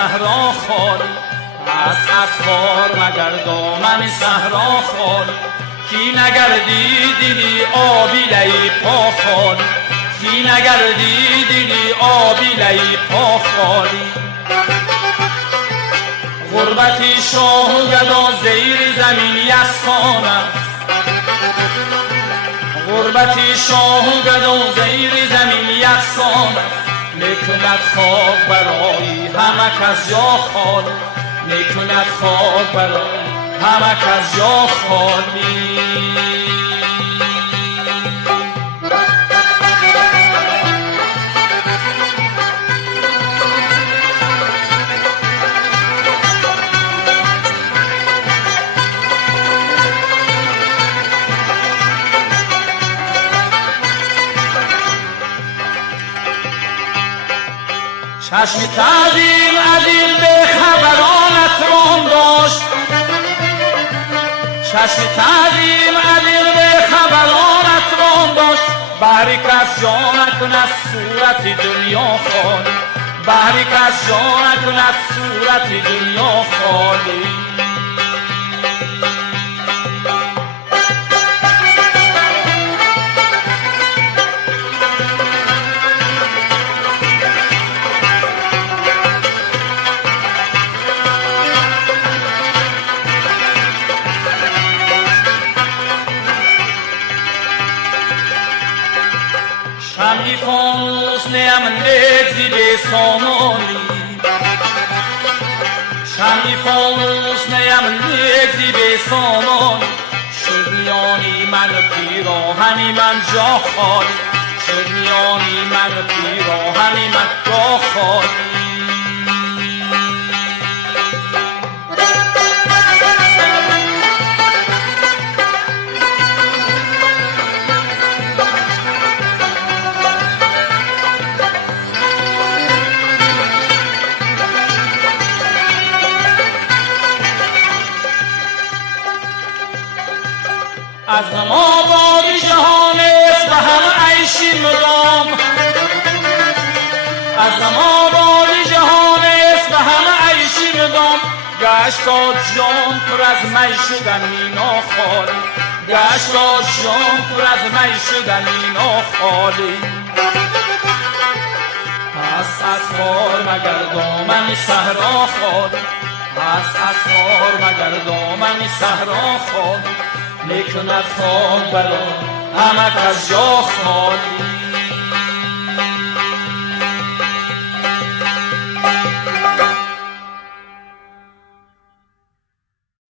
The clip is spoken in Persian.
صحرا خالی، از خار مگر دامن صحرا خالی. کی نگردی دیدی آبی لای پا خالی، کی نگردی دیدی آبی لای پا خالی. غربتی شاه و گدا زیر زمین یخسان است، غربتی شاه و گدا زیر زمین یخسان است. نکند خاک برای همه کس جا خالی، نکند خاک برای همه کس جا خالی. چشم تعظیم عدیل به خبرانت رام داشت، چشم تعظیم عدیل به خبرانت رام داشت. بهری کس جا نکند صورت دنیا خالی، بهری کس جا نکند صورت دنیا خالی. شمعی فانوس نیم نگزی به سامانی، شمعی فانوس نیم نگزی به سامانی. شد میانی من پیراهنی من جا خالی، شد میانی من پیراهنی من جا خالی. از ما بادی جهان است و هم عیشی مدام، از ما بادی جهان است و هم عیشی مدام. گشت تا جان پر از می شدن مینا خالی، گشت تا جان پر از می شدن مینا خالی. پس از خار مگر دامن صحرا خالی، پس از خار مگر دامن صحرا خالی. نکند خاک برای همه کس جا خالی.